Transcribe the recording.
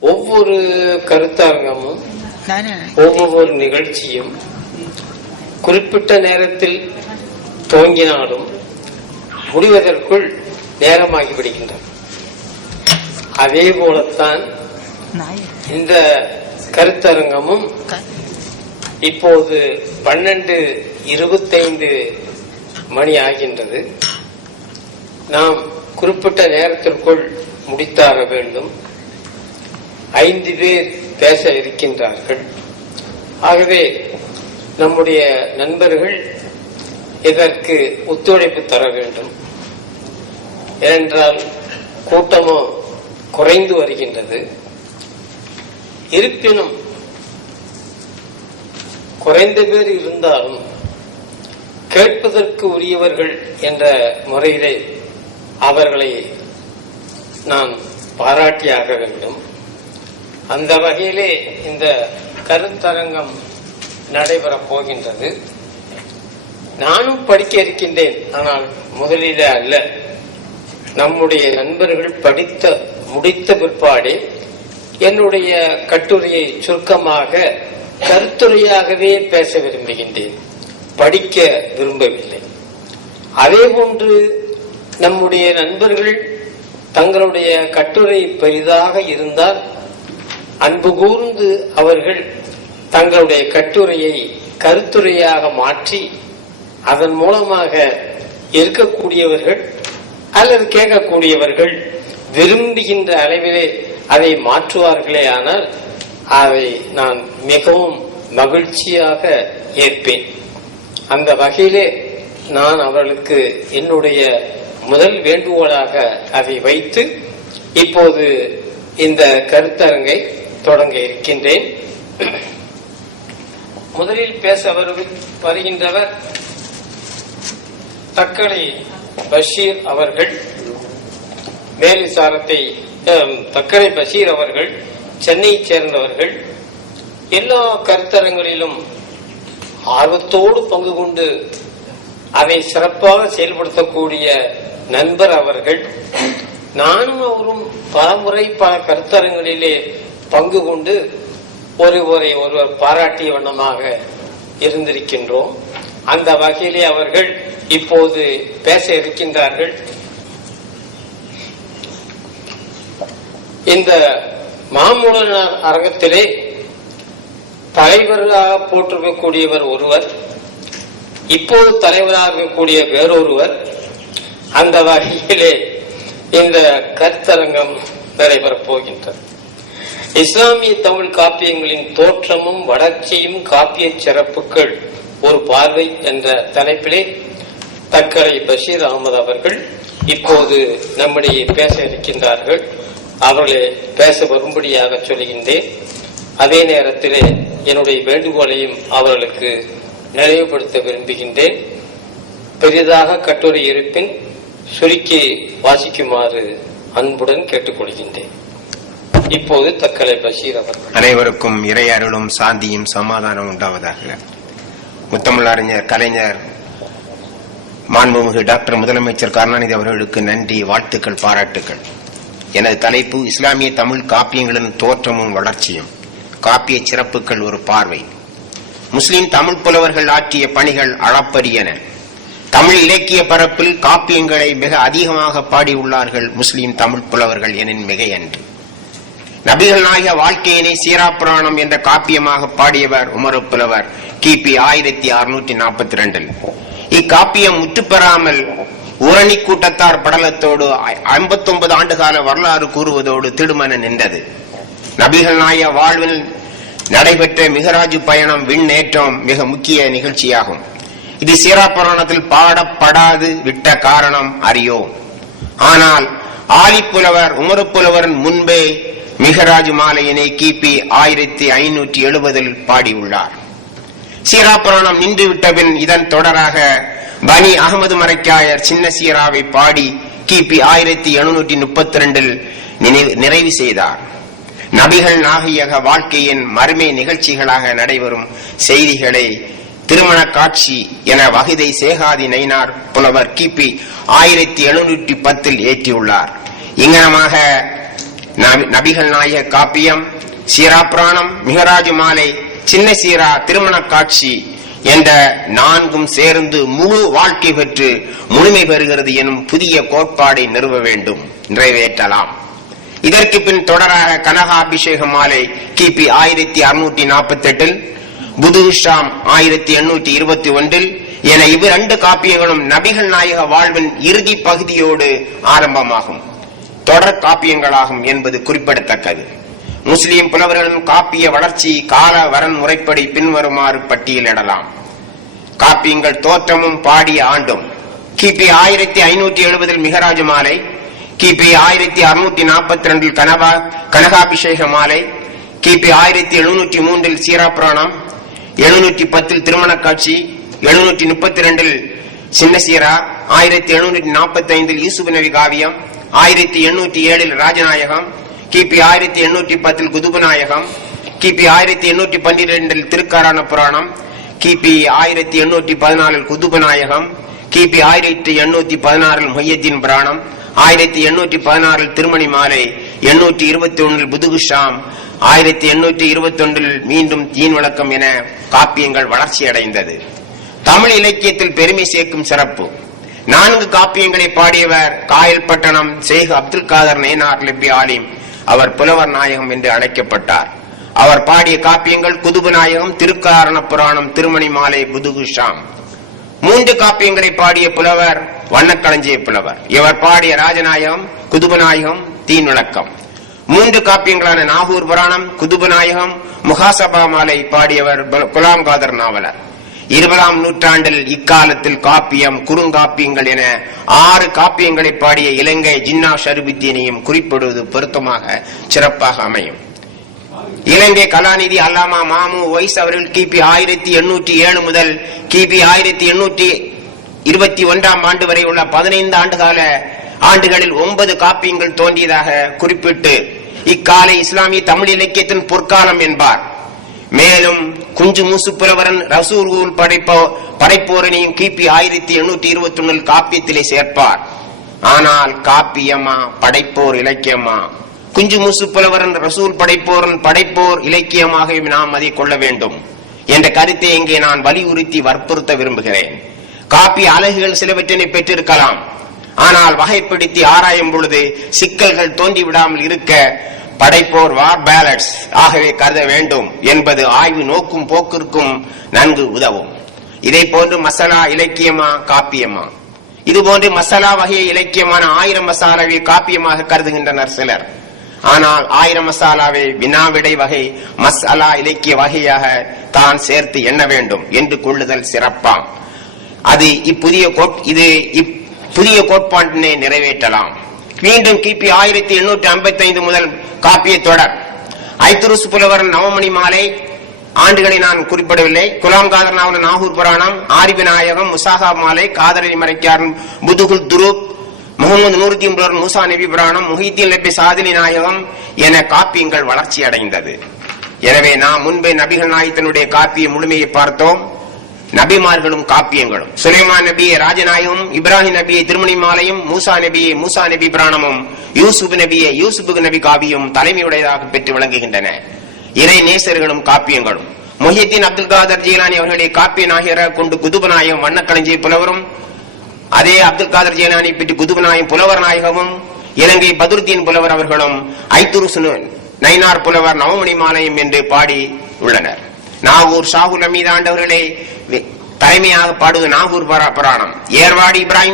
ஒவ்வொரு கருத்தரங்கமும் ஒவ்வொரு நிகழ்ச்சியும் குறிப்பிட்ட நேரத்தில் துவங்கினாலும் முடிவதற்குள் நேரமாகி விடுகின்றன. அதே போலத்தான் இந்த கருத்தரங்கமும் இப்போது பன்னெண்டு இருபத்தைந்து மணி ஆகின்றது. நாம் குறிப்பிட்ட நேரத்திற்குள் முடித்தாக வேண்டும். ஐந்து பேர் பேச இருக்கின்றார்கள். ஆகவே நம்முடைய நண்பர்கள் இதற்கு ஒத்துழைப்பு தர வேண்டும். ஏனென்றால் கூட்டமோ குறைந்து வருகின்றது. இருப்பினும் குறைந்த பேர் இருந்தாலும் கேட்பதற்கு உரியவர்கள் என்ற முறையிலே அவர்களை நான் பாராட்டியாக வேண்டும். அந்த வகையிலே இந்த கருத்தரங்கம் நடைபெறப் போகின்றது. நானும் படிக்க இருக்கின்றேன் ஆனால் முதலிலே அல்ல. நம்முடைய நண்பர்கள் படித்த முடித்த பிற்பாடே என்னுடைய கட்டுரையை சுருக்கமாக கருத்துரையாகவே பேச விரும்புகின்றேன். படிக்க விரும்பவில்லை. அதே போன்று நம்முடைய நண்பர்கள் தங்களுடைய கட்டுரை பெரிதாக இருந்தால் அன்பு கூர்ந்து அவர்கள் தங்களுடைய கட்டுரையை கருத்துரையாக மாற்றி அதன் மூலமாக இருக்கக்கூடியவர்கள் அல்லது கேட்கக்கூடியவர்கள் விரும்புகின்ற அளவிலே அதை மாற்றுவார்களே ஆனால் அதை நான் மிகவும் மகிழ்ச்சியாக ஏற்பேன். அந்த வகையிலே நான் அவர்களுக்கு என்னுடைய முதல் வேண்டுகோளாக அதை வைத்து இப்போது இந்த கருத்தரங்கை தொடங்க இருக்கின்றேன். முதலில் பேச வருகின்றவர் தக்கலை பஷீர் அவர்கள். மேலிசாரத்தை தக்கலை பஷீர் அவர்கள் சென்னையைச் சேர்ந்தவர்கள். எல்லா கருத்தரங்களிலும் ஆர்வத்தோடு பங்கு கொண்டு அதை சிறப்பாக செயல்படுத்தக்கூடிய நண்பர் அவர்கள். நானும் அவரும் பலமுறை பல கருத்தரங்களிலே பங்கு கொண்டு ஒருவரை ஒருவர் பாராட்டிய வண்ணமாக இருந்திருக்கின்றோம். அந்த வகையிலே அவர்கள் இப்போது பேச இருக்கின்றார்கள். இந்த மாமூலனார் அரங்கத்திலே தலைவராக போற்றிருக்கக்கூடியவர் ஒருவர் இப்போது தலைவராக இருக்கக்கூடிய வேறொருவர் அந்த வகையிலே இந்த கருத்தரங்கம் நடைபெறப் போகின்றது. இஸ்லாமிய தமிழ் காப்பியங்களின் தோற்றமும் வளர்ச்சியும் காப்பிய சிறப்புகள் ஒரு பார்வை என்ற தலைப்பிலே தக்கரை பஷீர் அகமது அவர்கள் இப்போது நம்மிடையே பேச இருக்கின்றார்கள். அவர்களை பேச வரும்படியாக சொல்கின்றேன். அதே நேரத்திலே என்னுடைய வேண்டுகோளையும் அவர்களுக்கு நினைவுபடுத்த விரும்புகின்றேன். பெரிதாக கட்டுரை இருப்பின் சுருக்கி வாசிக்குமாறு அன்புடன் கேட்டுக்கொள்கின்றேன். இப்போது தக்கலை பஷீர் அவர்கள். அனைவருக்கும் இறை அருளும் சாந்தியும் சமாதானம் உண்டாவதாக. முத்தமிழறிஞர் கலைஞர் மாண்புமிகு டாக்டர் முதலமைச்சர் கருணாநிதி அவர்களுக்கு நன்றி வாழ்த்துக்கள் பாராட்டுக்கள். எனது தலைப்பு இஸ்லாமிய தமிழ் காப்பியங்களின் தோற்றமும் வளர்ச்சியும் காப்பிய சிறப்புகள் ஒரு பார்வை. முஸ்லிம் தமிழ் புலவர்கள் ஆற்றிய பணிகள் அளப்பரியன தமிழ் இலக்கிய பரப்பில் காப்பியங்களை மிக அதிகமாக பாடியுள்ளார்கள் முஸ்லிம் தமிழ் புலவர்கள் எனின் மிகையன்று. நபிகள் நாயக வாழ்க்கையினை சீரா புராணம் என்ற காப்பியமாக பாடியவர் உமரு புலவர். கிபி ஆயிரத்தி அறுநூத்தி நாற்பத்தி ரெண்டில் இக்காப்பியம் முற்றுப்பெறாமல் ஊரணி கூட்டத்தார் படலத்தோடு ஐம்பத்தி ஒன்பது ஆண்டுகால வரலாறு கூறுவதோடு திடுமன நின்றது. நபிகள் நாயக வாழ்வில் நடைபெற்ற மிகராஜு பயணம் விண்ணேற்றம் மிக முக்கிய நிகழ்ச்சியாகும். இது சீரா புராணத்தில் பாடப்படாது விட்ட காரணம் அறியோம். ஆனால் ஆலிப்புலவர் உமருப்புலவரின் முன்பே மிகராஜ் மாலையினை கிபி ஆயிரத்தி ஐநூற்றி எழுபதில் பாடியுள்ளார். சீரா புராணம் நின்று விட்டபின் இதன் தொடராக பனி அகமது மரைக்காயர் சின்ன சீராவை பாடி கிபி ஆயிரத்தி எழுநூற்றி முப்பத்தி ரெண்டில் நிறைவு செய்தார். நபிகள் நாகியக வாழ்க்கையின் மறுமை நிகழ்ச்சிகளாக நடைபெறும் செய்திகளை திருமண காட்சி என வகிதை சேகாதி நைனார் புலவர் கிபி ஆயிரத்தி எழுநூற்றி பத்தில் ஏற்றியுள்ளார். இங்கனமாக நபிகள் நாயக காப்பியம் சீரா புராணம் மிகராஜு மாலை சின்ன சீரா திருமண காட்சி என்ற நான்கும் சேர்ந்து முழு வாழ்க்கை பெற்று முழுமை பெறுகிறது எனும் புதிய கோட்பாடை நிறுவ வேண்டும். நிறைவேற்றலாம். இதற்கு பின் தொடராக கனகாபிஷேக மாலை கிபி ஆயிரத்தி அறுநூற்றி நாற்பத்தி எட்டில் புதுஷாம் ஆயிரத்தி எண்ணூற்றி இருபத்தி ஒன்றில் என இவ்விரண்டு காப்பியங்களும் நபிகள் நாயக வாழ்வின் இறுதி பகுதியோடு ஆரம்பமாகும். தொடர் காப்பியங்களாகும் என்பது குறிப்பிடத்தக்கது. முஸ்லிம் புலவர்களின் காப்பிய வளர்ச்சி கால வரன் முறைப்படி பின்வருமாறு பட்டியலிடலாம். காப்பியங்கள் தோற்றமும் பாடிய ஆண்டும். கிபி ஆயிரத்தி ஐநூற்றி எழுபதில் மிகராஜ மாலை கிபி ஆயிரத்தி அறுநூத்தி நாற்பத்தி ரெண்டில் கனவா கனகாபிஷேக மாலை கிபி ஆயிரத்தி எழுநூற்றி மூன்றில் சீரா புராணம் எழுநூற்றி பத்தில் திருமண காட்சி எழுநூற்றி முப்பத்தி ரெண்டில் சின்ன சீரா ஆயிரத்தி எழுநூற்றி நாற்பத்தி ஐந்தில் யூசுப் காவியம் ஆயிரத்தி எண்ணூற்றி ஏழில் ராஜநாயகம் கிபி ஆயிரத்தி எண்ணூற்றி பத்தில் குதுபநாயகம் கிபி ஆயிரத்தி எண்ணூற்றி பன்னிரெண்டில் திருக்காரான புராணம் கிபி ஆயிரத்தி எண்ணூற்றி பதினாலில் குதுபநாயகம் கிபி ஆயிரத்தி எண்ணூற்றி பதினாறில் மொய்யத்தின் புராணம் ஆயிரத்தி எண்ணூற்றி பதினாறில் திருமணி மாலை எண்ணூற்றி இருபத்தி ஒன்றில் புதுகுஷாம் ஆயிரத்தி எண்ணூற்றி இருபத்தி ஒன்றில் மீண்டும் தீன் விளக்கம் என காப்பியங்கள் வளர்ச்சியடைந்தது. தமிழ் இலக்கியத்தில் பெருமை சேர்க்கும் சிறப்பு. நான்கு காப்பியங்களை பாடியவர் காயல்பட்டணம் ஷேக் அப்துல் காதர் நேனார் லிபி ஆலிம். அவர் புலவர் நாயகம் என்று அழைக்கப்பட்டார். அவர் பாடிய காப்பியங்கள் குதுபு நாயகம் திருக்காரண புராணம் திருமணி மாலை புதுகுஷாம் மூன்று காப்பியங்களை பாடிய புலவர் வண்ணக்களஞ்சிய புலவர். இவர் பாடிய ராஜநாயகம் குதுபநாயகம் தீன் விளக்கம் மூன்று காப்பியங்களான நாகூர் புராணம் குதுபநாயகம் முகாசபா மாலை பாடியவர் குலாம் காதர் நாவலர். இருபதாம் நூற்றாண்டில் இக்காலத்தில் காப்பியம் குறுங்காப்பியங்கள் என ஆறு காப்பியங்களை பாடிய இலங்கை ஜின்னா ஷருபித்தீனையும் குறிப்பிடுவது பொருத்தமாக சிறப்பாக அமையும். இலங்கை கலாநிதி அல்லாமா மாமு வைஸ் அவர்கள் கிபி ஆயிரத்தி எண்ணூற்றி ஏழு முதல் கிபி ஆயிரத்தி எண்ணூற்றி இருபத்தி ஒன்றாம் ஆண்டு வரை உள்ள பதினைந்து ஆண்டுகால ஆண்டுகளில் ஒன்பது காப்பியங்கள் தோன்றியதாக குறிப்பிட்டு இக்காலை இஸ்லாமிய தமிழ் இலக்கியத்தின் பொற்காலம் என்பார். மேலும் குஞ்சு மூசு புலவரன் ரசூல் படைப்போ படைப்போரனையும் கிபி ஆயிரத்தி எண்ணூற்றி இருபத்தி ஒன்னில் காப்பியத்திலே சேர்ப்பார். ஆனால் காப்பியமா படைப்போர் இலக்கியமா? குஞ்சு மூசு ரசூல் படைப்போரன் படைப்போர் இலக்கியமாக நாம் அதை கொள்ள வேண்டும். என்ற கருத்தை இங்கே நான் வலியுறுத்தி வற்புறுத்த விரும்புகிறேன். காப்பி அழகுகள் சிலவற்றினை பெற்றிருக்கலாம். ஆனால் வகைப்படுத்தி ஆராயும் பொழுது சிக்கல்கள் தோன்றி விடாமல் இருக்க படைப்போர் வார் பேலட்ஸ். ஆகவே கருத வேண்டும் என்பது ஆய்வு நோக்கும் போக்கிற்கும் நன்கு உதவும். இதை போன்று மசாலா இலக்கியமா காப்பியமா? இது போன்று மசாலா வகை இலக்கியமான ஆயிரம் மசாலாவை காப்பியமாக கருதுகின்றனர் சிலர். ஆனால் ஆயிரம் மசாலாவை வினாவிடை வகை மசாலா இலக்கிய வகையாக தான் சேர்த்து எண்ண வேண்டும் என்று கொள்ளுதல் சிறப்பாம். அது இப்புதிய கோட்- இது இப்- புதிய கோட்பாட்டினை நிறைவேற்றலாம். மீண்டும் கிபி ஆயிரத்தி எண்ணூற்றி ஐம்பத்தி ஐந்து முதல் காப்பிய தொடர் ஐத்துருசு புலவரன் நவமணி மாலை. ஆண்டுகளை நான் குறிப்பிடவில்லை. குலாம் காதர் நாவல நாகூர் புராணம். ஆரிபி நாயகம் முசாகா மாலை காதலி மறைக்கார் புதுகுல் துருப். முகமது நூருத்தீன் புலவர் மூசா நபி புராணம். முஹித்தீன் நபி சாதிலி நாயகம் என காப்பியங்கள் வளர்ச்சி அடைந்தது. எனவே நாம் முன்பே நபிகள் நாயகத்தினுடைய காப்பிய முழுமையை பார்த்தோம். நபிமார்களும் காப்பியங்களும். சுலைமான் நபியை ராஜநாயகம் இப்ராஹிம் நபியை திருமணி மாலையும் மூசா நபியை மூசா நபி பிராணமும் யூசுப் நபியை யூசுப் நபி காவியும் தலைமையுடையதாக பெற்று விளங்குகின்றன. இறை நேசர்களும் காப்பியங்களும். மொஹியத்தீன் அப்துல் காதர் ஜீலானி அவர்களுடைய காப்பிய நாயகராக கொண்டு குதுபநாயகம் வண்ணக்களஞ்சிய புலவரும் அதே அப்துல் காதர் ஜீலானி பற்றி குதுபநாயகம் புலவர் நாயகமும் இலங்கை பதுர்தீன் புலவர் அவர்களும் ஐத்துருசு நைனார் புலவர் நவமணி மாலையும் என்று பாடி உள்ளனர். நாகூர் ஷாகுல் அமீது ஆண்டவர்களே தலைமையாக பாடுவது நாகூர் புராணம். ஏர்வாடி இப்ராஹிம்